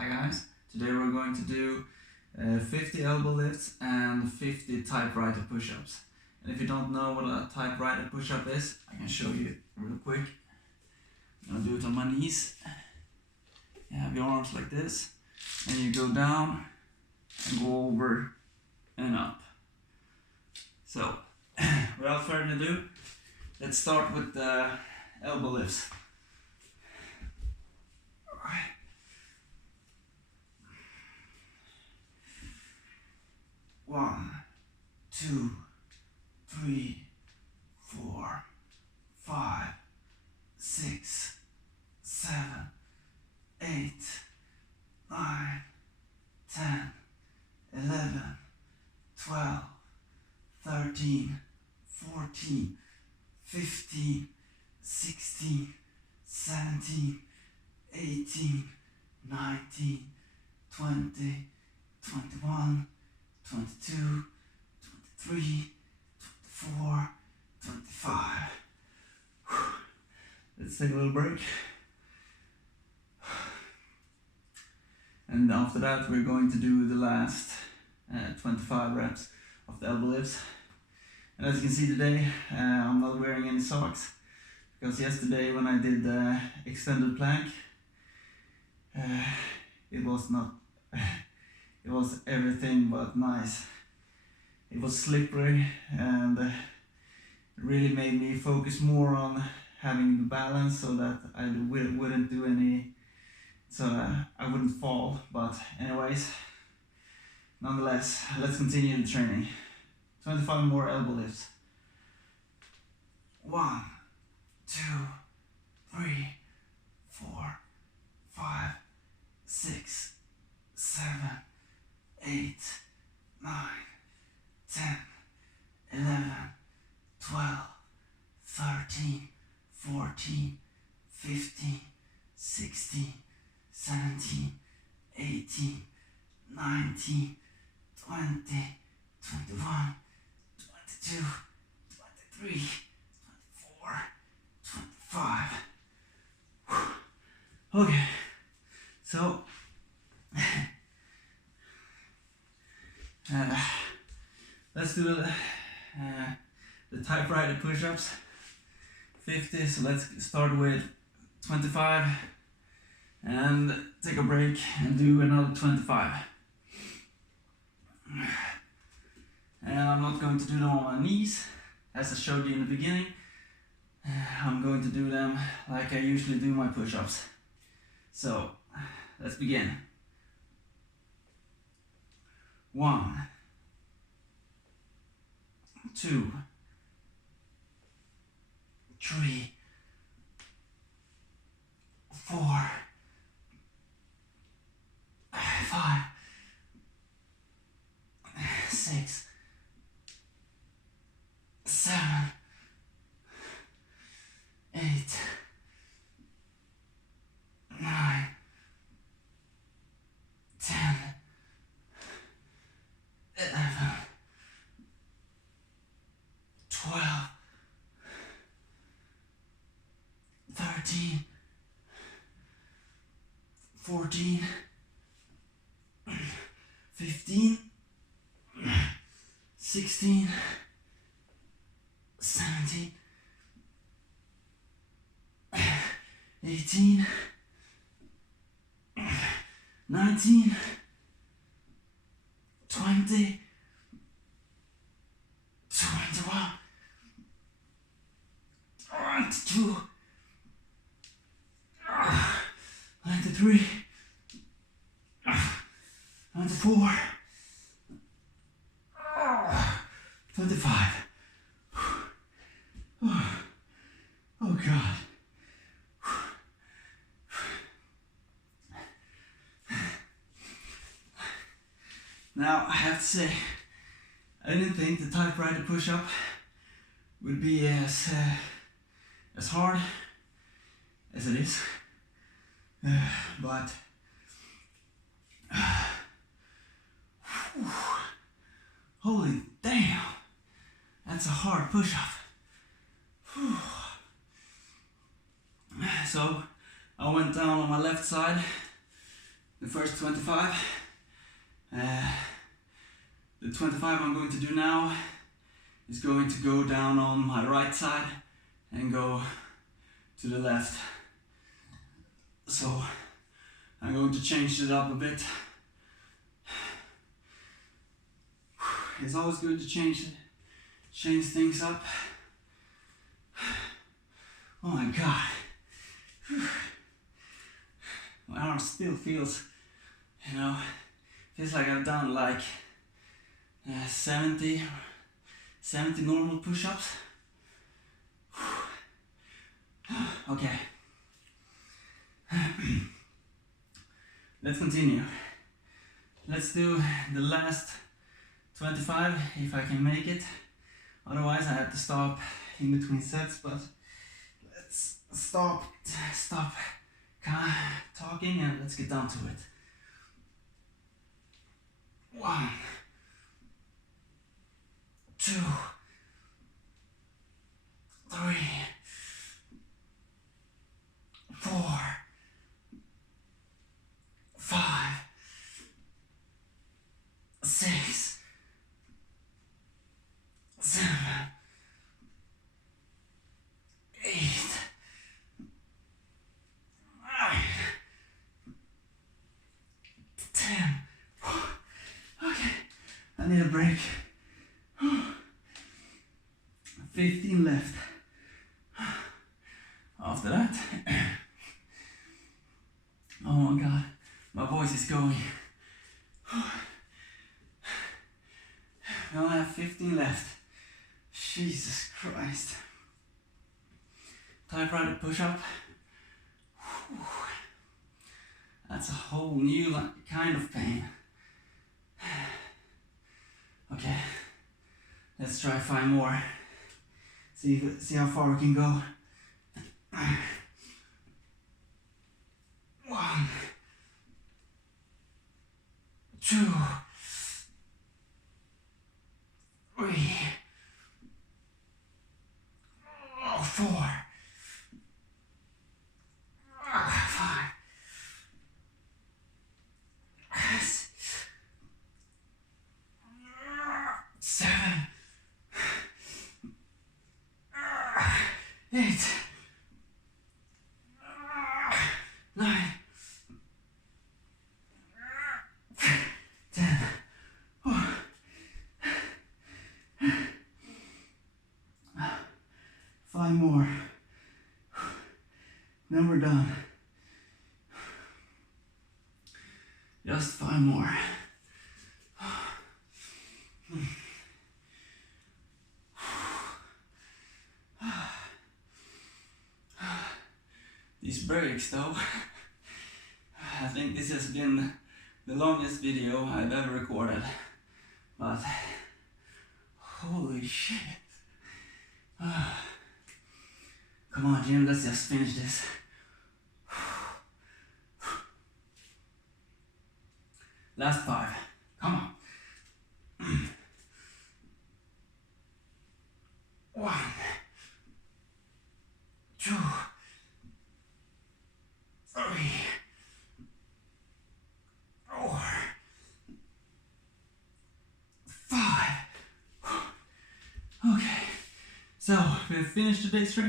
Hi guys, today we're going to do 50 elbow lifts and 50 typewriter push-ups. And if you don't know what a typewriter push-up is, I can show you real quick. I'm going to do it on my knees. You have your arms like this, and you go down and go over and up. So, without further ado, let's start with the elbow lifts. 1, 2, 3, 4, 5, 6, 7, 8, 9, 10, 11, 12, 13, 14, 15, 16, 17, 18, 19, 20, 21, 22, 23, 24, 25. Let's take a little break. And after that we're going to do the last 25 reps of the elbow lifts. And as you can see today, I'm not wearing any socks, because yesterday when I did the extended plank, it was everything but nice. It was slippery, and it really made me focus more on having the balance so that I wouldn't do any, so I wouldn't fall. But anyways, nonetheless, let's continue the training. 25 more elbow lifts. 1, 2, 3, 4, 5, 6, 7, 8, 9, 10, 11, 12, 13, 14, 15, 16, 17, 18, 19, 20, 21, 22, 23, 24, 25. Okay, so let's do the typewriter push-ups, 50. So let's start with 25 and take a break and do another 25. And I'm not going to do them on my knees, as I showed you in the beginning. I'm going to do them like I usually do my push-ups. So let's begin. 1, 2, 3, 4, 5, 6, 7, 8, 9, 10, 11, 12, 13, 14, 15, 16, 17, 18, 19, 20, 21, 22, 23, 24, 25. Oh God. Now I have to say, I didn't think the typewriter push-up would be as hard as it is, but holy damn, that's a hard push-up. So I went down on my left side the first 25. The 25 I'm going to do now is going to go down on my right side and go to the left. So I'm going to change it up a bit. It's always good to change things up. Oh my God. My arm still feels, feels like I've done like 70 normal push-ups. Okay. Let's continue. Let's do the last 25 if I can make it. Otherwise I have to stop in between sets, but let's stop talking and let's get down to it. 1, 2, 3, 4, 5, 6, 7, 8, 9, 10. Okay, I need a break. 15 left. After that, oh my God, my voice is going. I only have 15 left. Jesus Christ. Typewriter push-up. That's a whole new kind of pain. Okay, let's try 5 more. See how far we can go. 1, 2, 3, 4, 5, 7, 8, 9, 10. 5 more. Then we're done. Just 5 more. These breaks though, I think this has been the longest video I've ever recorded, but holy shit. Come on Jim, let's just finish this. Last 5, come on. 1, 2, 3, 4, 5. Okay, so we have finished today's training.